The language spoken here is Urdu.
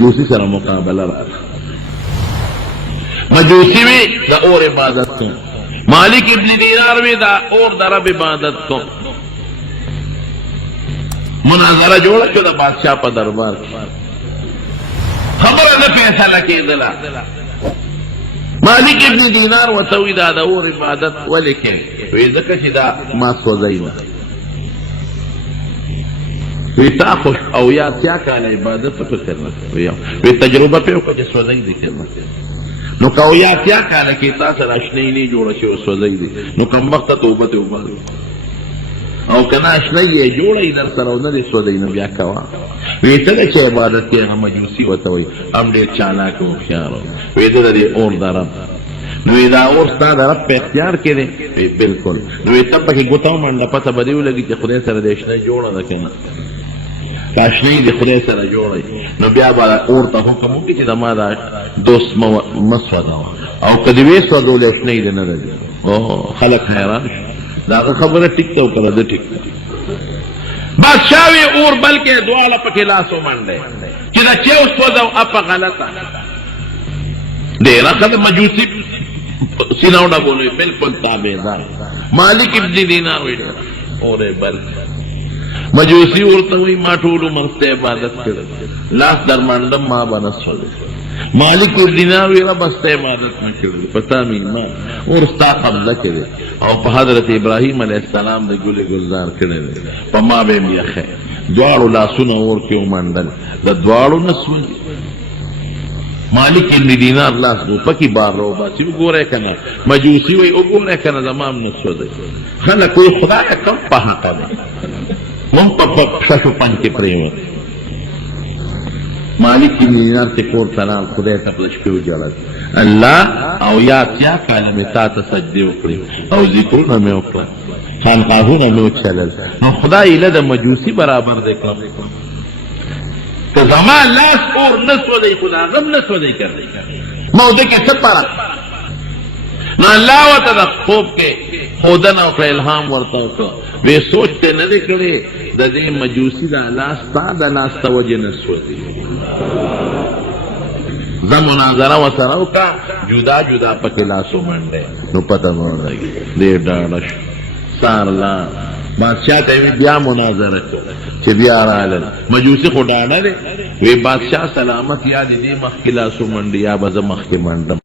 مجوسی سره مقابله را مجوسی وی دا اور عبادت کو مالک ابن دینار وی دا اور دا رب عبادت کو مناظره جوړه کړه د بادشاہ په دربار خبره نه فیصله کېدله مالک ابن دینار وتوی دا د اور عبادت ولیکه وی ځکه چې دا ما سوځي نه وی تا خوش او یا کیا کاله عبادت په کرنا وی تجربه په کو چې سوځي دي کنه نو کو یا کیا کاله کې تاسو راشنی نه جوړ شي او سوځي دي نو کوم وخت توبه او کنا اشنی یې جوړی در سره نه دي سوځي نه بیا کوا وی ته چې عبادت کې هغه مجوسی وتوي هم ډېر چالاک او خيار وی ته دې اور درم نو دا اور ستاسو رب په اختیار کې دی بالکل نو ته پکې ګوتاو منډه پته بدیو لګي چې خدای سره دې اشنی جوړه ده کنه کاشنی دې خدای سره جوړي نو بیا به اور ته حکم وکړي چې ما دا دوست مسودا او کدی وې سوځول اشنی دې نه ده او خلق حیران دا خبره ټیک ته وکړه ده ټیک بادشاہ وی اور بلکې دواله پکې لاسو منډه چې دا چې اوس وځو اپ غلطه ډېر خلک مجوسی سیناوډا بولوي بالکل تابعدار مالک ابن دینار وی اور بل مجوسی ورته وی ما ټول مرسته عبادت کړه لاس درماندم ما بنسول مالک ابن دینار وی رب است عبادت نه کړل پتا مې ما اور ستا قبضه کړي او په حضرت ابراهیم علیه السلام د ګل گلزار کړي په ما به میخه دواړو لاسونه اور کې ومنډل د دواړو نسول مالک ابن دینار لاس دو پکی بار رو باسی وګوره کنه مجوسی وی وګوره کنه زمام نسو ده خلک کوئی خدای کم په حق ده مون په شاشو پنځه پریمه مالک ابن دینار ته کور تنال خدای ته پلش پیو جوړل الله او یا کیا کاله می تا ته سجده وکړي او ذکرونه مې وکړه خانقاهونه مې وچلل نو خدای له د مجوسی برابر دی کړ که زمان لاس اور نسو دی خدا غم نسو دی کر دی موده که سپارا نا اللہ وطا دا خوب کے خودن او کا الہام ورطا ہوتا وی سوچتے ندے کرے دا دے مجوسی دا لاس تا دا لاس تا وجہ نسو دی زم مناظرہ و سراو کا جدا جدا پکے لاسو منڈے نو پتہ مردے دے ڈاڑش سارلا بادشاہ ته بیا مناظره کو چې بیا رااله مجوسی خدانه وی بادشاہ سلامت یاد دې مخکلا سو منډیا به مخکې منډم